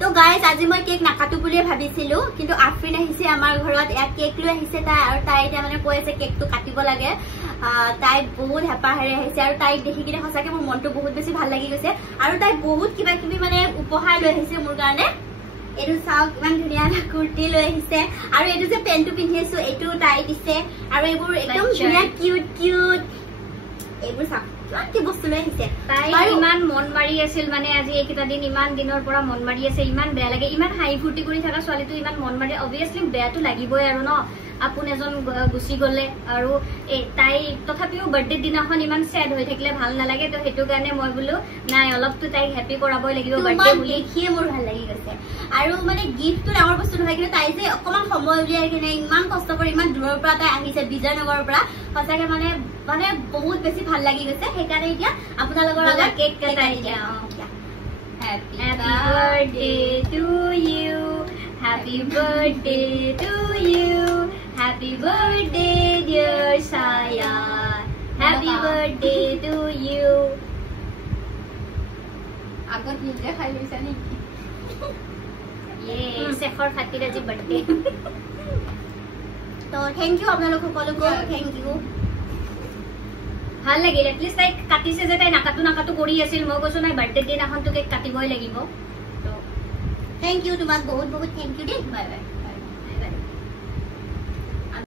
তো গাইজ আজি মই কেক নাকাটো বুলিয়ে ভাবিছিলো কিন্তু আফ্ৰিন আহিছে আমাৰ ঘৰত এক কেক লৈ আহিছে তাই আৰু তাই এতিয়া মানে কৈ আছে কেকটো কাটিব লাগে তাই বহুত হেপাহেৰে আহিছে আৰু তাইক দেখি কিনে সঁচাকে মোৰ মনটো বহুত বেছি ভাল লাগি গৈছে আৰু তাই বহুত কিবা কিবি মানে উপহাৰ লৈ আহিছে মোৰ কাৰণে এইটো চাওক ইমান ধুনীয়া কুৰ্তি লৈ আহিছে আৰু এইটো যে পেণ্টটো পিন্ধি আছো এইটো তাই দিছে আৰু এইবোৰ একদম ধুনীয়া কিউট কিউট এইবোৰ চাওক কি বস্তু লৈ আহিছে তাই ইমান মন মাৰি আছিল মানে আজি এইকেইটা দিন ইমান দিনৰ পৰা মন মাৰি আছে ইমান বেয়া লাগে ইমান হাঁহি ফূৰ্তি কৰি থকা ছোৱালীটো ইমান মন মাৰি অবভিয়াছলি বেয়াটো লাগিবই আৰু ন আপোন এজন গুচি গলে আৰু তাই তথাপিও বাৰ্থডে দিনাখন ইমান স্যাড হৈ থাকিলে ভাল নালাগে তো সেইটো কাৰণে মই বোলো নাই অলপতো তাইক হেপি কৰাবই লাগিব বাৰ্থডে বুলি দেখিয়ে মোৰ ভাল লাগি গৈছে আৰু মানে গিফ্টটো ডাঙৰ বস্তু নহয় কিন্তু তাই যে অকমান সময় উলিয়াই কিনে ইমান কষ্ট কৰি ইমান দূৰৰ পৰা তাই আহিছে বিজয়নগৰৰ পৰা সঁচাকে মানে মানে বহুত বেছি ভাল লাগি গৈছে সেইকাৰণে এতিয়া আপোনালোকৰ লগত কেক কাটাই দিয়া Happy birthday to you Happy birthday to you Happy birthday dear Saya Happy birthday to you আগত নিজে খাই লৈছা নেকি শেখৰ খাতিৰ আজি বাৰ্থডে তো থ্যাংক ইউ আপোনালোক সকলোকে থ্যাংক ইউ ভাল লাগিল এটলিষ্ট তাই কাটিছে যে তাই নাকাটো কৰি আছিল মই কৈছো নাই বাৰ্থডে দিনাখন তো কেক কাটিবই লাগিব তো থ্যাংক ইউ তোমাক বহুত বহুত থ্যাংক ইউ দেই বাই বাই